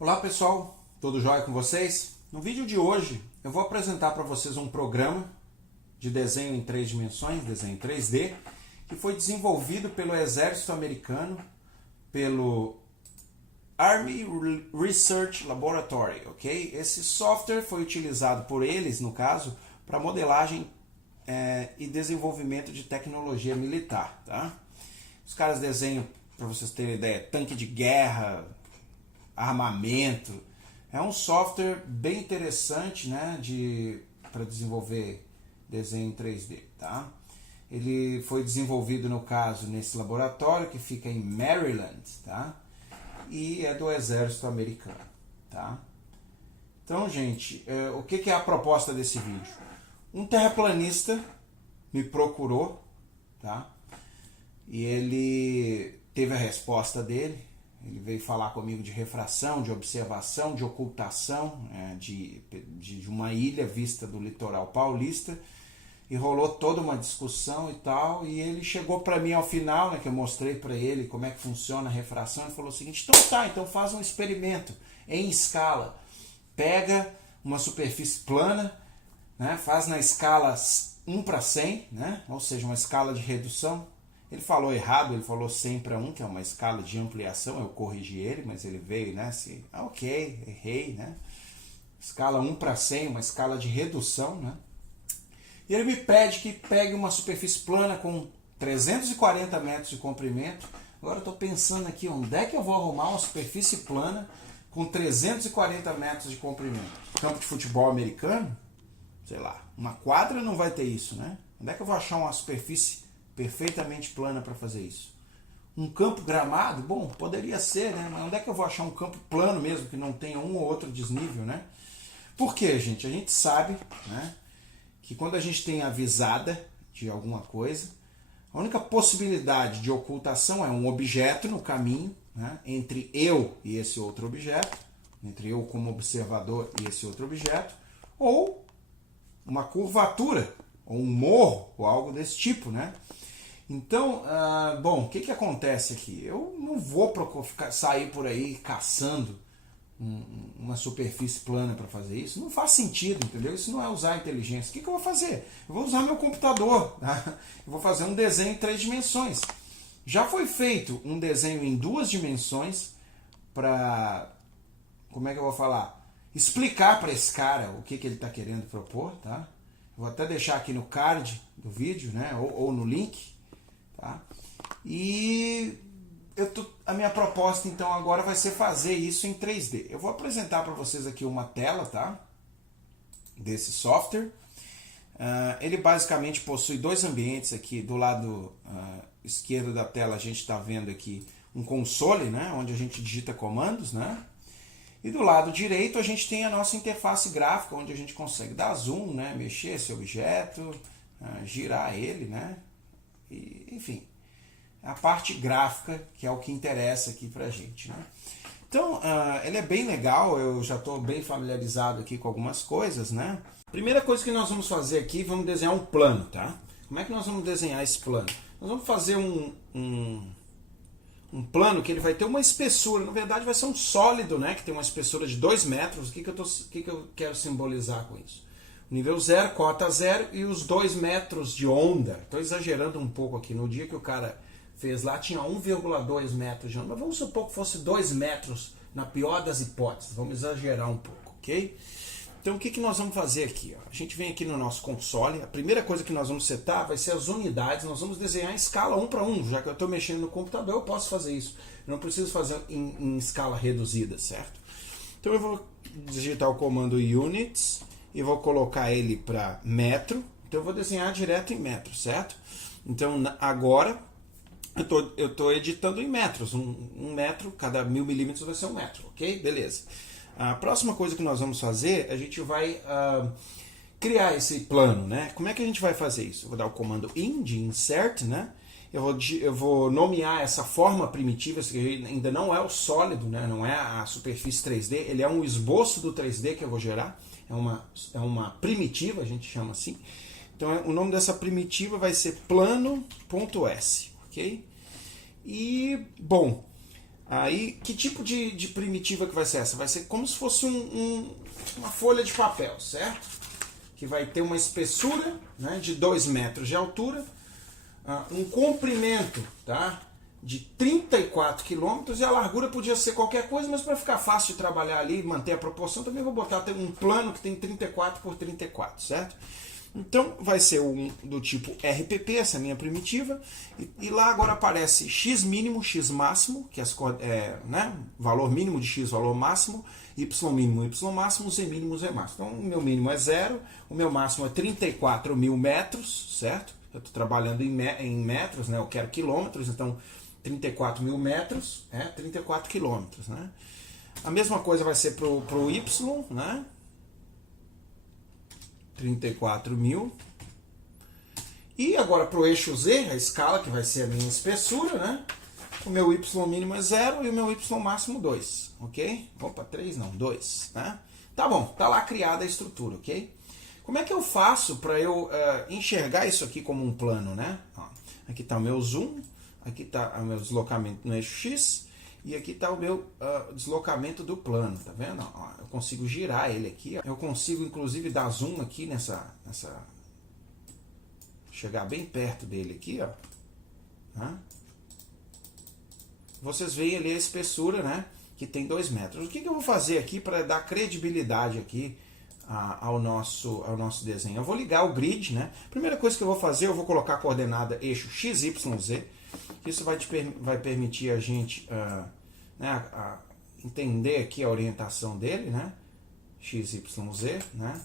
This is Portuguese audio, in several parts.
Olá pessoal, tudo jóia com vocês? No vídeo de hoje eu vou apresentar para vocês um programa de desenho em 3 dimensões, desenho em 3D, que foi desenvolvido pelo Exército Americano, pelo Army Research Laboratory, ok? Esse software foi utilizado por eles, no caso, para modelagem e desenvolvimento de tecnologia militar, tá? Os caras desenham, para vocês terem ideia, tanque de guerra, armamento. É um software bem interessante, né, para desenvolver desenho em 3D, tá? Ele foi desenvolvido, no caso, nesse laboratório que fica em Maryland, tá? E é do Exército Americano, tá? Então, gente, o que é a proposta desse vídeo? Um terraplanista me procurou, tá? E ele teve a resposta dele. Ele veio falar comigo de refração, de observação, de ocultação de uma ilha vista do litoral paulista. E rolou toda uma discussão e tal. E ele chegou para mim ao final, né, que eu mostrei para ele como é que funciona a refração. Ele falou o seguinte: então faz um experimento em escala. Pega uma superfície plana, né, faz na escala 1:100, né, ou seja, uma escala de redução. Ele falou errado, ele falou 100:1, que é uma escala de ampliação, eu corrigi ele, mas ele veio, né, assim, ok, errei, né, escala 1:100, uma escala de redução, né, e ele me pede que pegue uma superfície plana com 340 metros de comprimento. Agora eu estou pensando aqui, onde é que eu vou arrumar uma superfície plana com 340 metros de comprimento? Campo de futebol americano? Sei lá, uma quadra não vai ter isso, né, onde é que eu vou achar uma superfície perfeitamente plana para fazer isso? Um campo gramado? Bom, poderia ser, né? Mas onde é que eu vou achar um campo plano mesmo, que não tenha um ou outro desnível, né? Por quê, gente? A gente sabe, né, que quando a gente tem a visada de alguma coisa, a única possibilidade de ocultação é um objeto no caminho, né, entre eu e esse outro objeto, entre eu como observador e esse outro objeto, ou uma curvatura, ou um morro, ou algo desse tipo, né? Então, bom, o que acontece aqui? Eu não vou sair por aí caçando uma superfície plana para fazer isso. Não faz sentido, entendeu? Isso não é usar a inteligência. O que eu vou fazer? Eu vou usar meu computador. Tá? Eu vou fazer um desenho em 3 dimensões. Já foi feito um desenho em 2 dimensões para, como é que eu vou falar? Explicar para esse cara o que ele está querendo propor, tá? Vou até deixar aqui no card do vídeo, né? Ou no link. Tá? E a minha proposta então agora vai ser fazer isso em 3D. Eu vou apresentar para vocês aqui uma tela, tá, desse software. Ele basicamente possui 2 ambientes aqui. Do lado esquerdo da tela a gente está vendo aqui um console, né, onde a gente digita comandos, né? E do lado direito a gente tem a nossa interface gráfica, onde a gente consegue dar zoom, né, mexer esse objeto, girar ele, né? E, enfim, a parte gráfica que é o que interessa aqui pra gente, né? Então, ele é bem legal, eu já estou bem familiarizado aqui com algumas coisas, né? Primeira coisa que nós vamos fazer aqui, vamos desenhar um plano, tá? Como é que nós vamos desenhar esse plano? Nós vamos fazer um plano que ele vai ter uma espessura, na verdade vai ser um sólido, né? Que tem uma espessura de 2 metros. O que eu quero simbolizar com isso? Nível 0, cota 0 e os 2 metros de onda. Estou exagerando um pouco aqui. No dia que o cara fez lá tinha 1,2 metros de onda. Mas vamos supor que fosse 2 metros na pior das hipóteses. Vamos exagerar um pouco, ok? Então o que nós vamos fazer aqui? Ó? A gente vem aqui no nosso console. A primeira coisa que nós vamos setar vai ser as unidades. Nós vamos desenhar em escala 1:1. Já que eu estou mexendo no computador, eu posso fazer isso. Eu não preciso fazer em escala reduzida, certo? Então eu vou digitar o comando units e vou colocar ele para metro. Então eu vou desenhar direto em metro, certo? Então agora eu estou editando em metros. Um metro, cada 1000 milímetros vai ser 1 metro, ok? Beleza. A próxima coisa que nós vamos fazer, a gente vai criar esse plano, né? Como é que a gente vai fazer isso? Eu vou dar o comando in de insert, né? Eu vou nomear essa forma primitiva, que ainda não é o sólido, né? Não é a superfície 3D, ele é um esboço do 3D que eu vou gerar. É uma primitiva, a gente chama assim. Então o nome dessa primitiva vai ser plano.s, ok? E, bom, Aí, que tipo de primitiva que vai ser essa? Vai ser como se fosse uma folha de papel, certo? Que vai ter uma espessura, né, de 2 metros de altura, um comprimento, tá, de 34 quilômetros, e a largura podia ser qualquer coisa, mas para ficar fácil de trabalhar ali e manter a proporção, também vou botar um plano que tem 34 por 34, certo? Então vai ser do tipo RPP, essa minha primitiva, e lá agora aparece x mínimo, x máximo, que né, valor mínimo de x, valor máximo, y mínimo, y máximo, z mínimo, z máximo. Então o meu mínimo é 0, o meu máximo é 34 mil metros, certo? Eu estou trabalhando em metros, né? Eu quero quilômetros, então 34 mil metros é 34 quilômetros, né? A mesma coisa vai ser para o y, né? 34 mil. E agora para o eixo Z, a escala, que vai ser a minha espessura, né? O meu y mínimo é 0 e o meu y máximo 2, ok? Opa, 3 não, 2, né? Tá bom, tá lá criada a estrutura, ok? Como é que eu faço para eu enxergar isso aqui como um plano, né? Ó, aqui está o meu zoom, aqui está o meu deslocamento no eixo X, e aqui está o meu deslocamento do plano, tá vendo? Ó, eu consigo girar ele aqui, ó. Eu consigo inclusive dar zoom aqui chegar bem perto dele aqui, ó. Tá? Vocês veem ali a espessura, né? Que tem 2 metros. O que eu vou fazer aqui para dar credibilidade aqui ao nosso desenho? Eu vou ligar o grid, né? Primeira coisa que eu vou fazer, eu vou colocar a coordenada eixo x, y, z. Isso vai permitir a gente né, entender aqui a orientação dele, né? X, y, z, né?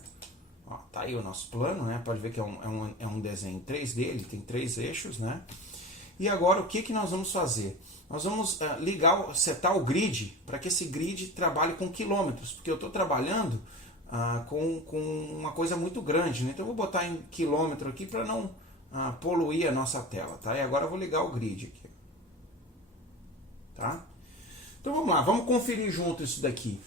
Ó, tá aí o nosso plano, né? Pode ver que é um desenho 3D, ele tem 3 eixos, né? E agora o que nós vamos fazer? Nós vamos setar o grid para que esse grid trabalhe com quilômetros, porque eu estou trabalhando com uma coisa muito grande, né? Então eu vou botar em quilômetro aqui para não poluir a nossa tela, tá? E agora eu vou ligar o grid aqui, tá? Então vamos lá, vamos conferir junto isso daqui.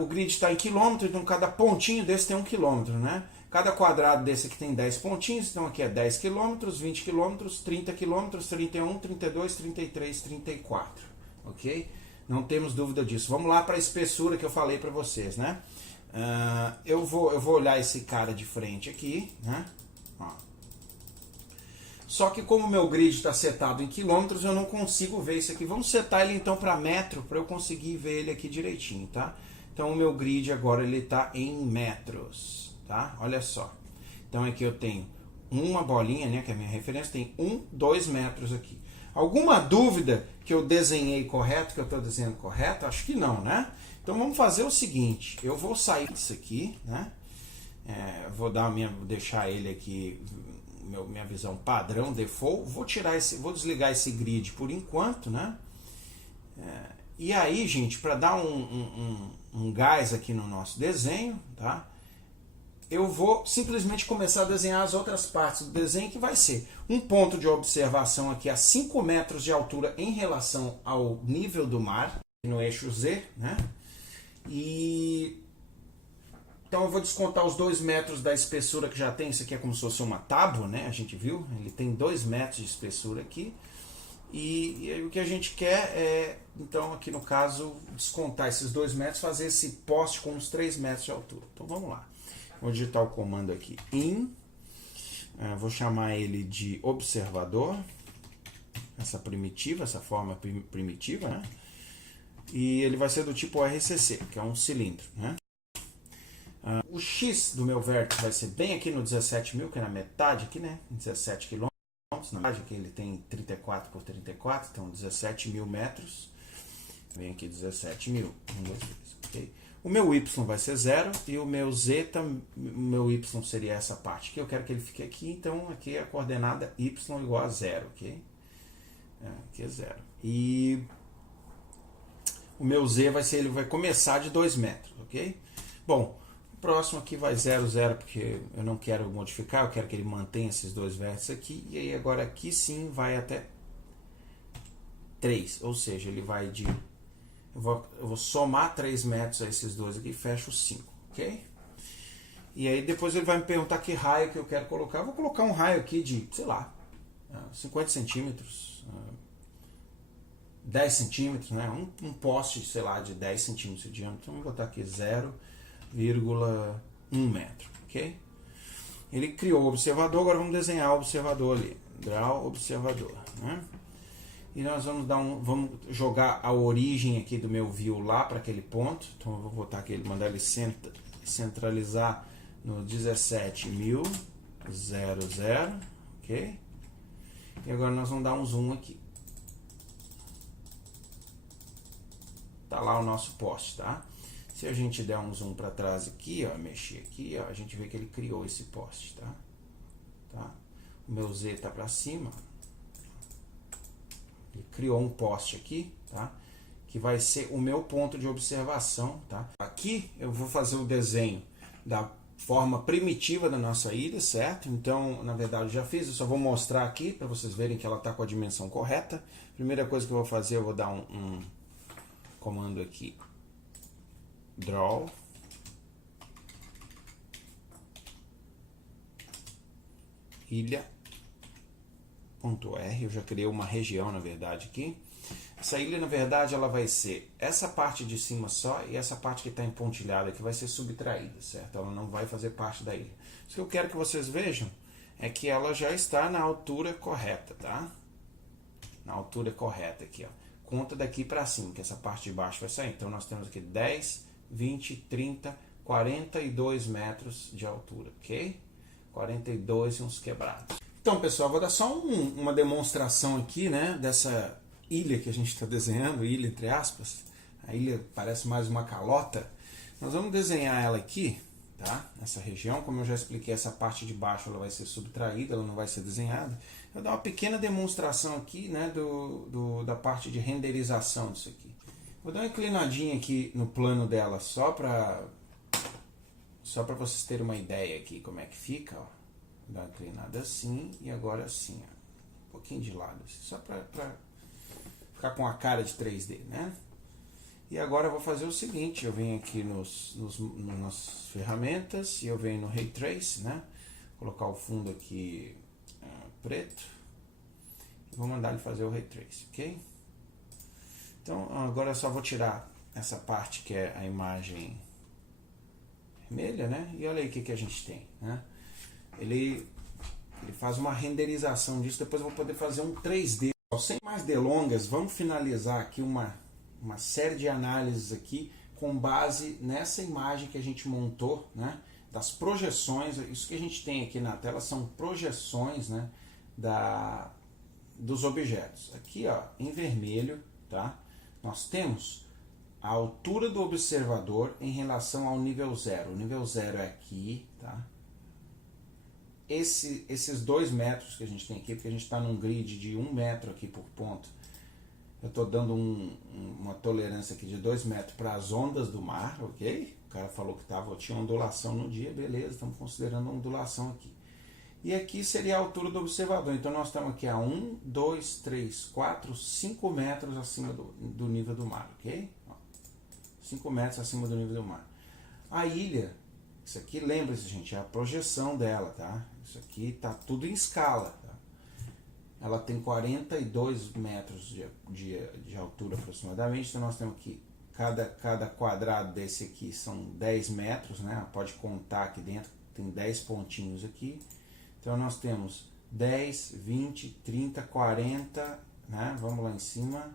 O grid está em quilômetro, então cada pontinho desse tem 1 quilômetro, né? Cada quadrado desse aqui tem 10 pontinhos, então aqui é 10 quilômetros, 20 quilômetros, 30 quilômetros, 31, 32, 33, 34, ok? Não temos dúvida disso. Vamos lá para a espessura que eu falei para vocês, né? Eu vou olhar esse cara de frente aqui, né? Ó. Só que como o meu grid está setado em quilômetros, eu não consigo ver isso aqui. Vamos setar ele então para metro, para eu conseguir ver ele aqui direitinho, tá? Então o meu grid agora ele está em metros, tá? Olha só. Então aqui eu tenho uma bolinha, né, que é a minha referência, tem 2 metros aqui. Alguma dúvida que eu desenhei correto, que eu estou desenhando correto? Acho que não, né? Então vamos fazer o seguinte, eu vou sair disso aqui, né? Vou deixar ele aqui, minha visão padrão, default, vou desligar esse grid por enquanto, né? E aí, gente, para dar um gás aqui no nosso desenho, tá? Eu vou simplesmente começar a desenhar as outras partes do desenho, que vai ser um ponto de observação aqui a 5 metros de altura em relação ao nível do mar, no eixo Z, né? Então eu vou descontar os 2 metros da espessura que já tem. Isso aqui é como se fosse uma tábua, né? A gente viu, ele tem 2 metros de espessura aqui. E aí o que a gente quer é, então aqui no caso, descontar esses 2 metros, fazer esse poste com uns 3 metros de altura. Então vamos lá. Vou digitar o comando aqui, vou chamar ele de observador, essa forma primitiva, né? E ele vai ser do tipo RCC, que é um cilindro, né? O X do meu vértice vai ser bem aqui no 17 mil, que é na metade aqui, né? 17 quilômetros. Na metade aqui ele tem 34 por 34, então 17 mil metros. Vem aqui 17 mil. 1, 2, 3, ok? O meu Y vai ser 0 e o meu Z, o meu Y seria essa parte aqui. Eu quero que ele fique aqui, então aqui é a coordenada Y igual a 0, ok? Aqui é 0. E o meu Z ele vai começar de 2 metros, ok? Bom, o próximo aqui vai 0, 0, porque eu não quero modificar, eu quero que ele mantenha esses 2 vértices aqui. E aí agora aqui sim vai até 3, ou seja, ele vai de... Eu vou somar 3 metros a esses dois aqui e fecho 5, ok? E aí depois ele vai me perguntar que raio que eu quero colocar. Eu vou colocar um raio aqui de, sei lá, 50 centímetros. 10 centímetros, né? Um poste, sei lá, de 10 centímetros de diâmetro. Então, vamos botar aqui 0,1 metro, ok? Ele criou o observador, agora vamos desenhar o observador ali. Draw observador, né? E nós vamos jogar a origem aqui do meu view lá para aquele ponto. Então eu vou botar aqui, mandar ele centralizar no 17.000, ok? E agora nós vamos dar um zoom aqui. Tá lá o nosso poste, tá? Se a gente der um zoom para trás aqui, ó, mexer aqui, ó, a gente vê que ele criou esse poste, tá? O meu Z tá para cima. Ele criou um poste aqui, tá? Que vai ser o meu ponto de observação, tá? Aqui eu vou fazer o desenho da forma primitiva da nossa ilha, certo? Então, na verdade, eu já fiz, eu só vou mostrar aqui para vocês verem que ela tá com a dimensão correta. Primeira coisa que eu vou fazer, eu vou dar um comando aqui, draw, ilha.r, eu já criei uma região, na verdade, aqui. Essa ilha, na verdade, ela vai ser essa parte de cima só e essa parte que está empontilhada aqui vai ser subtraída, certo? Ela não vai fazer parte da ilha. O que eu quero que vocês vejam é que ela já está na altura correta, tá? Na altura correta aqui, ó. Conta daqui para cima, que essa parte de baixo vai sair. Então, nós temos aqui 10, 20, 30, 42 metros de altura, ok? 42 e uns quebrados. Então, pessoal, vou dar só uma demonstração aqui, né, dessa ilha que a gente está desenhando, ilha entre aspas. A ilha parece mais uma calota. Nós vamos desenhar ela aqui, tá? Nessa região, como eu já expliquei, essa parte de baixo ela vai ser subtraída, ela não vai ser desenhada. Eu vou dar uma pequena demonstração aqui, né, da parte de renderização disso aqui. Vou dar uma inclinadinha aqui no plano dela, só para vocês terem uma ideia aqui como é que fica, ó. Dá uma inclinada assim e agora assim, ó. Um pouquinho de lado, assim, só para ficar com a cara de 3D, né? E agora eu vou fazer o seguinte, eu venho aqui nas ferramentas e eu venho no Ray Trace, né? Colocar o fundo aqui preto e vou mandar ele fazer o Ray Trace, ok? Então agora eu só vou tirar essa parte que é a imagem vermelha, né? E olha aí o que a gente tem, né? Ele faz uma renderização disso, depois eu vou poder fazer um 3D. Sem mais delongas, vamos finalizar aqui uma série de análises aqui com base nessa imagem que a gente montou, né, das projeções. Isso que a gente tem aqui na tela são projeções, né, dos objetos. Aqui, ó, em vermelho, tá, nós temos a altura do observador em relação ao nível zero. O nível zero é aqui, tá? Esses 2 metros que a gente tem aqui, porque a gente está num grid de 1 metro aqui por ponto, eu estou dando uma tolerância aqui de 2 metros para as ondas do mar, ok? O cara falou que tinha ondulação no dia, beleza, estamos considerando ondulação aqui. E aqui seria a altura do observador, então nós estamos aqui a 1, 2, 3, 4, 5 metros acima do nível do mar, ok? 5 metros acima do nível do mar. A ilha, isso aqui, lembre-se, gente, é a projeção dela, tá? Isso aqui tá tudo em escala, tá? Ela tem 42 metros de altura aproximadamente, então nós temos aqui, cada quadrado desse aqui são 10 metros, né? Pode contar aqui dentro, tem 10 pontinhos aqui. Então nós temos 10, 20, 30, 40, né? Vamos lá em cima,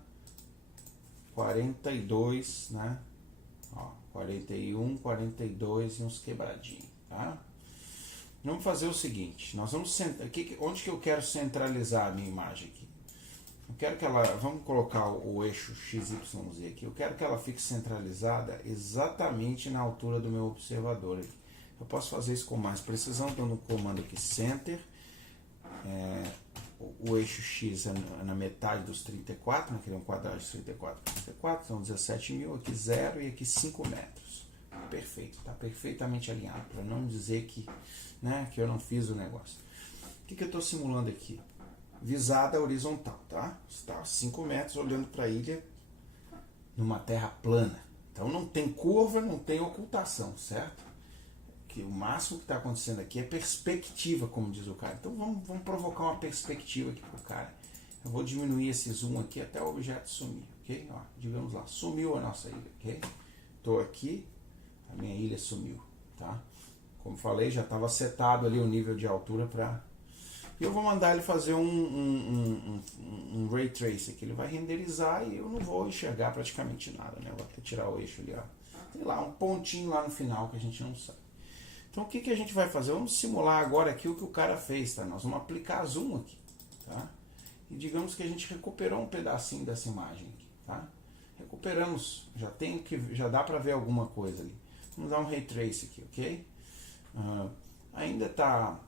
42, né? Ó, 41, 42 e uns quebradinhos, tá? Vamos fazer o seguinte, nós vamos onde que eu quero centralizar a minha imagem aqui? Eu quero que ela, vamos colocar o eixo XYZ aqui, eu quero que ela fique centralizada exatamente na altura do meu observador aqui. Eu posso fazer isso com mais precisão, dando um comando aqui, Center, o eixo X é na metade dos 34, né, que é um quadrado de 34 por 34, são 17.000, aqui 0 e aqui 5 metros. Perfeito, está perfeitamente alinhado, para não dizer que, né, que eu não fiz o negócio. O que eu estou simulando aqui? Visada horizontal, tá? Está a 5 metros olhando para a ilha numa terra plana. Então não tem curva, não tem ocultação, certo? Que o máximo que está acontecendo aqui é perspectiva, como diz o cara. Então vamos provocar uma perspectiva aqui pro cara. Eu vou diminuir esse zoom aqui até o objeto sumir, ok? Ó, digamos lá, sumiu a nossa ilha, ok? Estou aqui, a minha ilha sumiu, tá? Como falei, já estava setado ali o nível de altura para... E eu vou mandar ele fazer um Ray Trace que ele vai renderizar e eu não vou enxergar praticamente nada, né? Eu vou até tirar o eixo ali, ó. Tem lá um pontinho lá no final que a gente não sabe. Então o que a gente vai fazer? Vamos simular agora aqui o que o cara fez, tá? Nós vamos aplicar zoom aqui, tá? E digamos que a gente recuperou um pedacinho dessa imagem aqui, tá? Recuperamos, já dá para ver alguma coisa ali. Vamos dar um Ray Trace aqui, ok? Ainda está,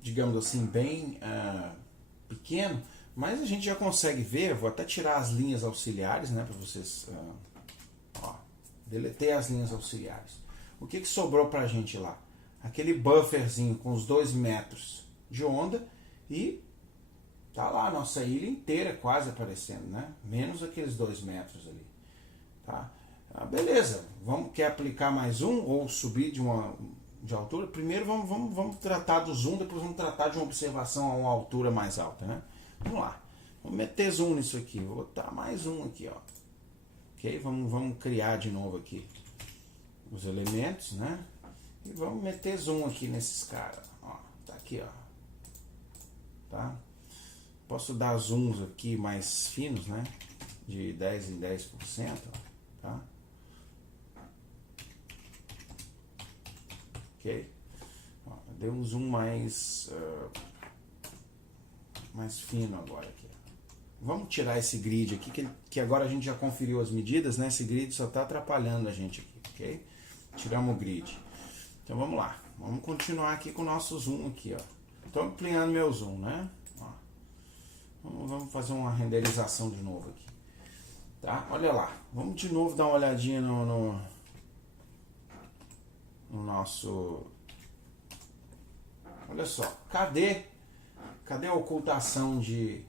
digamos assim, bem pequeno, mas a gente já consegue ver. Vou até tirar as linhas auxiliares, né, para vocês. Deletei as linhas auxiliares. O que sobrou para a gente lá? Aquele bufferzinho com os 2 metros de onda e tá lá a nossa ilha inteira quase aparecendo, né? Menos aqueles 2 metros ali, tá? Beleza, quer aplicar mais um ou subir de altura? Primeiro vamos tratar do zoom, depois vamos tratar de uma observação a uma altura mais alta, né? Vamos lá, vamos meter zoom nisso aqui, vou botar mais um aqui, ó. Ok, vamos criar de novo aqui os elementos, né? E vamos meter zoom aqui nesses caras, ó, tá aqui, ó, tá? Posso dar zooms aqui mais finos, né? De 10 em 10%, ó, tá? Ok? Ó, deu um zoom mais fino agora aqui. Vamos tirar esse grid aqui, que agora a gente já conferiu as medidas, né? Esse grid só está atrapalhando a gente aqui, ok? Tiramos o grid. Então vamos lá. Vamos continuar aqui com o nosso zoom aqui, ó. Estou ampliando meu zoom, né? Ó. Vamos fazer uma renderização de novo aqui. Tá? Olha lá. Vamos de novo dar uma olhadinha no nosso... Olha só. Cadê a ocultação de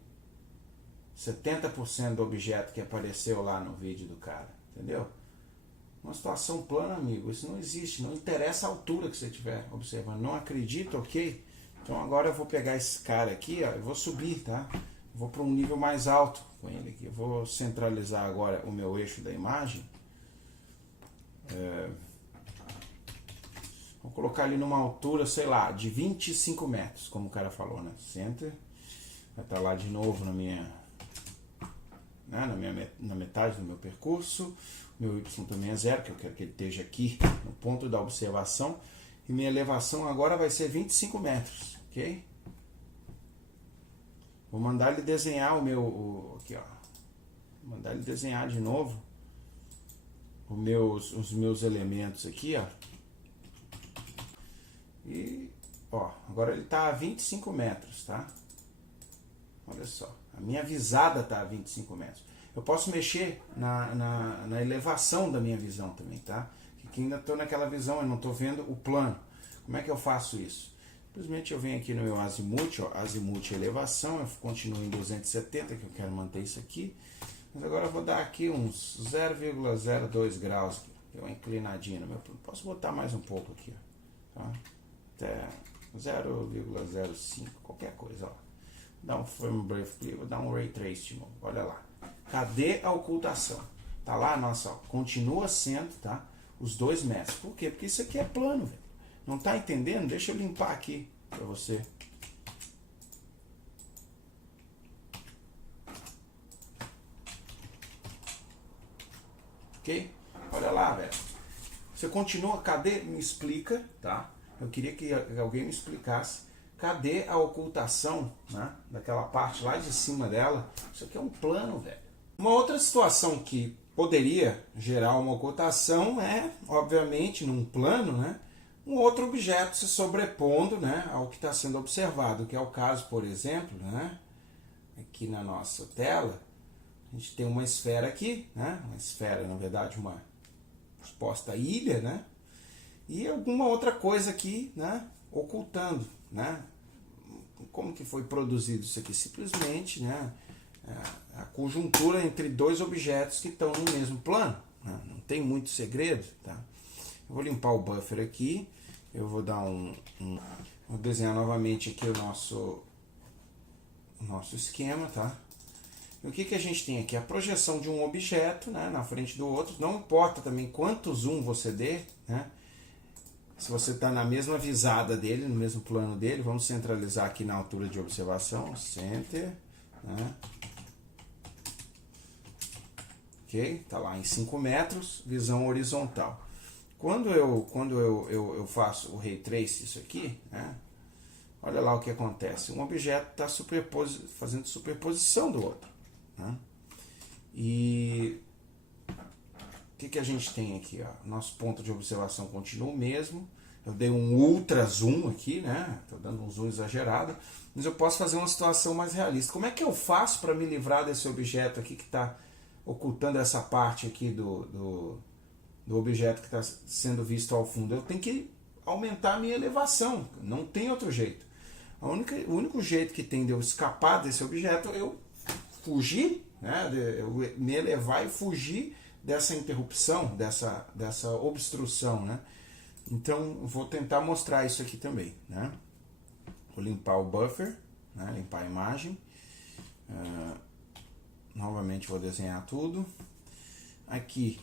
70% do objeto que apareceu lá no vídeo do cara? Entendeu? Uma situação plana, amigo. Isso não existe. Não interessa a altura que você estiver observando. Não acredita, ok? Então agora eu vou pegar esse cara aqui, ó, eu vou subir, tá? Vou para um nível mais alto com ele aqui. Eu vou centralizar agora o meu eixo da imagem. Vou colocar ele numa altura, sei lá, de 25 metros, como o cara falou, né? Center. Vai estar lá de novo na metade do meu percurso. Meu Y também é 0, que eu quero que ele esteja aqui no ponto da observação. E minha elevação agora vai ser 25 metros, ok? Vou mandar ele desenhar aqui, ó. Vou mandar ele desenhar de novo os meus elementos aqui, ó. E, ó, agora ele está a 25 metros, tá? Olha só, a minha visada está a 25 metros. Eu posso mexer na elevação da minha visão também, tá? Que ainda estou naquela visão, eu não estou vendo o plano. Como é que eu faço isso? Simplesmente eu venho aqui no meu azimuth, ó, azimuth elevação, eu continuo em 270, que eu quero manter isso aqui. Mas agora eu vou dar aqui uns 0,02 graus, que é uma inclinadinha no meu plano. Posso botar mais um pouco aqui, ó, tá? Até 0,05, qualquer coisa, ó. Dá um frame break, vou dar um ray trace de novo, olha lá. Cadê a ocultação? Tá lá, nossa, ó, continua sendo, tá? Os 2 metros. Por quê? Porque isso aqui é plano, velho. Não tá entendendo? Deixa eu limpar aqui pra você. Ok? Olha lá, velho. Você continua, cadê? Me explica, tá? Eu queria que alguém me explicasse. Cadê a ocultação, né, daquela parte lá de cima dela? Isso aqui é um plano, velho. Uma outra situação que poderia gerar uma ocultação é, obviamente, num plano, né, um outro objeto se sobrepondo, né, ao que está sendo observado, que é o caso, por exemplo, né, aqui na nossa tela, a gente tem uma esfera aqui, né, uma esfera, na verdade, uma suposta ilha, né, e alguma outra coisa aqui, né, ocultando, né. Como que foi produzido isso aqui? Simplesmente, né, a conjuntura entre 2 objetos que estão no mesmo plano, né? Não tem muito segredo, tá? Eu vou limpar o buffer aqui, eu vou dar vou desenhar novamente aqui o o nosso esquema, tá? E o que, que a gente tem aqui? A projeção de um objeto, né, na frente do outro. Não importa também quanto zoom você dê, né? Se você está na mesma visada dele, no mesmo plano dele, vamos centralizar aqui na altura de observação, center, né? Ok? Tá lá em 5 metros, visão horizontal. Quando eu faço o Ray Trace, isso aqui, né? Olha lá o que acontece. Um objeto está fazendo superposição do outro, né? E o que a gente tem aqui? Ó? Nosso ponto de observação continua o mesmo. Eu dei um ultra zoom aqui, né? Estou dando um zoom exagerado. Mas eu posso fazer uma situação mais realista. Como é que eu faço para me livrar desse objeto aqui que está ocultando essa parte aqui do objeto que está sendo visto ao fundo? Eu tenho que aumentar a minha elevação. Não tem outro jeito. O único jeito que tem de eu escapar desse objeto é eu fugir, né? Eu me elevar e fugir dessa interrupção, dessa obstrução, né? Então, eu vou tentar mostrar isso aqui também, né? Vou limpar o buffer, né? Limpar a imagem. Novamente vou desenhar tudo. Aqui,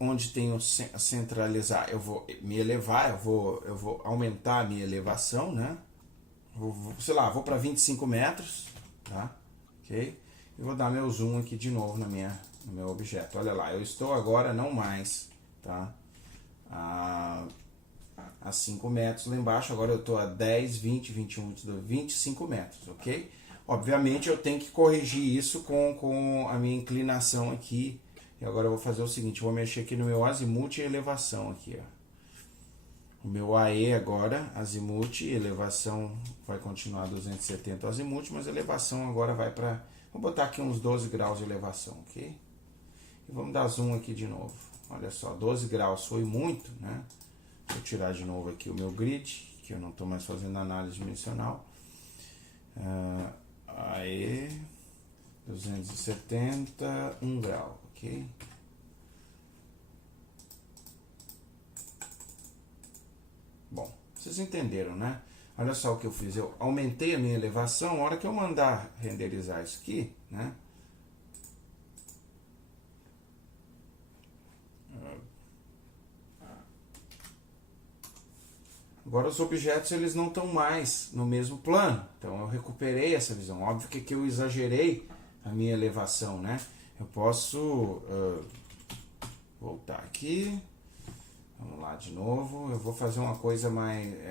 onde tem o centralizar, eu vou me elevar, eu vou aumentar a minha elevação, né? Sei lá, vou para 25 metros, tá? Ok? E vou dar meu zoom aqui de novo no meu objeto. Olha lá, eu estou agora não mais, tá? A 5 metros lá embaixo, agora eu estou a 10, 20, 21, 25 metros, ok? Obviamente eu tenho que corrigir isso com a minha inclinação aqui. E agora eu vou fazer o seguinte, eu vou mexer aqui no meu azimuth e elevação aqui, ó. O meu AE agora, azimuth, elevação vai continuar 270 azimuth, mas a elevação agora vai para... Vou botar aqui uns 12 graus de elevação, ok? E vamos dar zoom aqui de novo. Olha só, 12 graus foi muito, né? Vou tirar de novo aqui o meu grid, que eu não estou mais fazendo análise dimensional. AE, 270, 1 grau, ok? Bom, vocês entenderam, né? Olha só o que eu fiz. Eu aumentei a minha elevação. A hora que eu mandar renderizar isso aqui, né? Agora os objetos eles não estão mais no mesmo plano. Então eu recuperei essa visão. Óbvio que aqui eu exagerei a minha elevação, né? Eu posso voltar aqui. Vamos lá de novo. Eu vou fazer uma coisa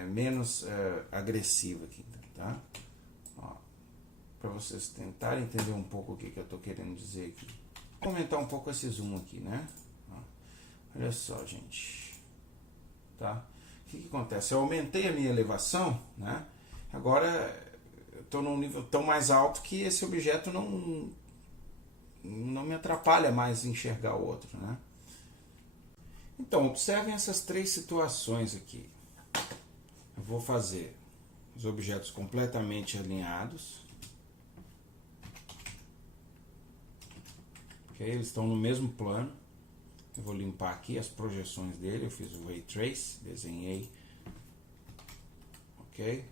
menos agressiva aqui, tá? Para vocês tentarem entender um pouco o que eu estou querendo dizer aqui. Vou aumentar um pouco esse zoom aqui, né? Olha só, gente. Tá? O que acontece? Eu aumentei a minha elevação, né? Agora eu estou num nível tão mais alto que esse objeto não me atrapalha mais em enxergar o outro, né? Então, observem essas 3 situações aqui. Eu vou fazer os objetos completamente alinhados. Okay? Eles estão no mesmo plano. Eu vou limpar aqui as projeções dele. Eu fiz o Ray Trace, desenhei. Ok?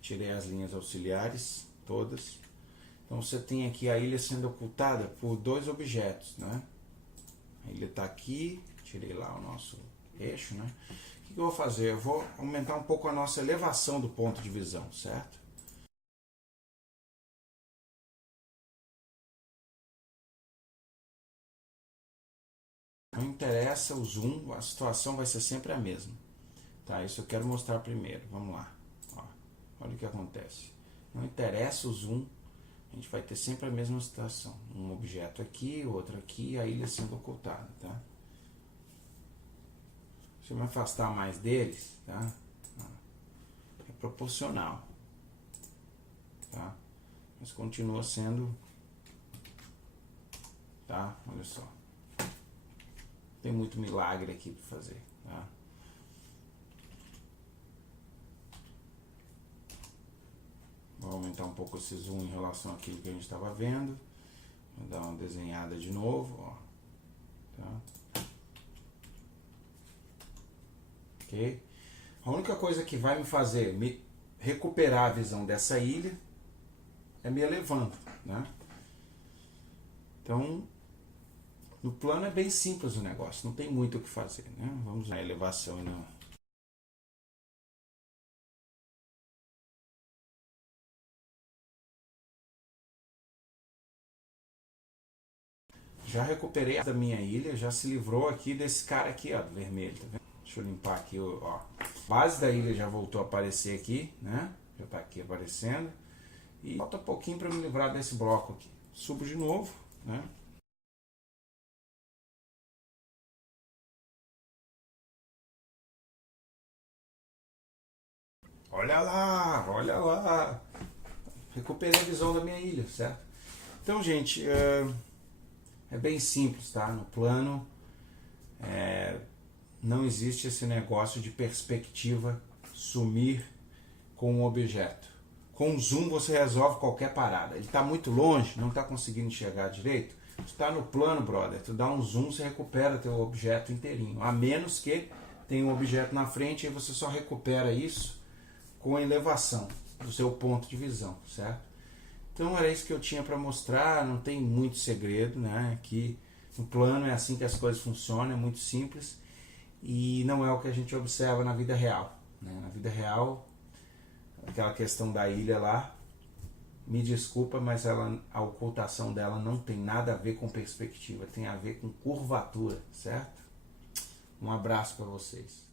Tirei as linhas auxiliares, todas. Então você tem aqui a ilha sendo ocultada por 2 objetos, né? A ilha está aqui. Tirei lá o nosso eixo, né? O que eu vou fazer? Eu vou aumentar um pouco a nossa elevação do ponto de visão, certo? Não interessa o zoom, a situação vai ser sempre a mesma. Tá, isso eu quero mostrar primeiro. Vamos lá. Ó, olha o que acontece. Não interessa o zoom, a gente vai ter sempre a mesma situação. Um objeto aqui, outro aqui, a ilha sendo ocultada, tá? Se eu me afastar mais deles, tá? É proporcional, tá? Mas continua sendo, tá? Olha só. Tem muito milagre aqui para fazer, tá? Vou aumentar um pouco esse zoom em relação àquilo que a gente estava vendo. Vou dar uma desenhada de novo, ó. Tá? Ok? A única coisa que vai me fazer recuperar a visão dessa ilha é me elevando, né? Então, no plano é bem simples o negócio, não tem muito o que fazer, né? Vamos na elevação e não. Já recuperei da minha ilha, já se livrou aqui desse cara aqui, ó, do vermelho, tá vendo? Deixa eu limpar aqui, ó. A base da ilha já voltou a aparecer aqui, né? Já tá aqui aparecendo. E falta pouquinho para me livrar desse bloco aqui. Subo de novo, né? Olha lá, olha lá. Recuperei a visão da minha ilha, certo? Então, gente, é bem simples, tá? No plano, não existe esse negócio de perspectiva sumir com um objeto. Com um zoom você resolve qualquer parada. Ele está muito longe, não está conseguindo enxergar direito. Tu está no plano, brother. Tu dá um zoom, você recupera teu objeto inteirinho. A menos que tenha um objeto na frente e você só recupera isso com a elevação do seu ponto de visão, certo? Então era isso que eu tinha para mostrar. Não tem muito segredo, né? Aqui no plano é assim que as coisas funcionam, é muito simples e não é o que a gente observa na vida real, né? Na vida real, aquela questão da ilha lá, me desculpa, mas a ocultação dela não tem nada a ver com perspectiva, tem a ver com curvatura, certo? Um abraço para vocês.